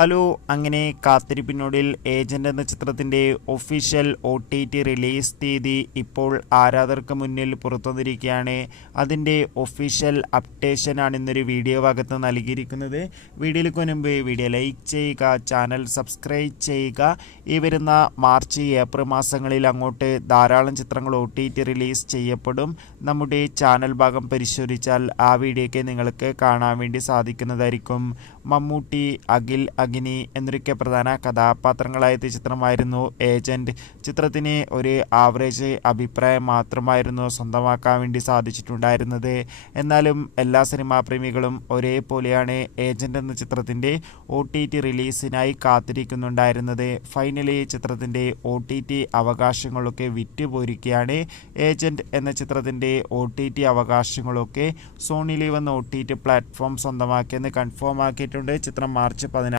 Hello, അങ്ങനെ കാത്തിരിപ്പിനൊടുവിൽ agent എന്ന ചിത്രത്തിൻ്റെ ഒഫീഷ്യൽ OTT റിലീസ് തീയതി ഇപ്പോൾ ആരാധകർക്ക് മുന്നിൽ പുറത്തുവന്നിരിക്കുകയാണ്. അതിൻ്റെ ഒഫീഷ്യൽ അപ്ഡേഷനാണ് ഇന്നൊരു വീഡിയോ ഭാഗത്ത് നൽകിയിരിക്കുന്നത്. വീഡിയോയിലേക്ക് മുൻപ് വീഡിയോ ലൈക്ക് ചെയ്യുക, ചാനൽ സബ്സ്ക്രൈബ് ചെയ്യുക. ഈ വരുന്ന മാർച്ച് ഏപ്രിൽ മാസങ്ങളിൽ അങ്ങോട്ട് ധാരാളം ചിത്രങ്ങൾ OTT റിലീസ് ചെയ്യപ്പെടും. നമ്മുടെ ചാനൽ ഭാഗം പരിശോധിച്ചാൽ ആ വീഡിയോയ്ക്ക് നിങ്ങൾക്ക് കാണാൻ വേണ്ടി സാധിക്കുന്നതായിരിക്കും. മമ്മൂട്ടി, അഖിൽ, അഗ്നി എന്നൊക്കെ പ്രധാന കഥാപാത്രങ്ങളായ ചിത്രമായിരുന്നു ഏജന്റ്. ചിത്രത്തിന് ഒരു ആവറേജ് അഭിപ്രായം മാത്രമായിരുന്നു സ്വന്തമാക്കാൻ വേണ്ടി സാധിച്ചിട്ടുണ്ടായിരുന്നത്. എന്നാലും എല്ലാ സിനിമാ പ്രേമികളും ഒരേപോലെയാണ് ഏജന്റ് എന്ന ചിത്രത്തിൻ്റെ OTT റിലീസിനായി കാത്തിരിക്കുന്നുണ്ടായിരുന്നത്. ഫൈനലി ചിത്രത്തിൻ്റെ OTT അവകാശങ്ങളൊക്കെ വിറ്റുപോയിരിക്കുകയാണ്. ഏജന്റ് എന്ന ചിത്രത്തിൻ്റെ OTT അവകാശങ്ങളൊക്കെ സോണി ലീവ് എന്ന OTT പ്ലാറ്റ്ഫോം സ്വന്തമാക്കിയെന്ന് കൺഫേം ആക്കിയിട്ടുണ്ട്. ചിത്രം മാർച്ച് 14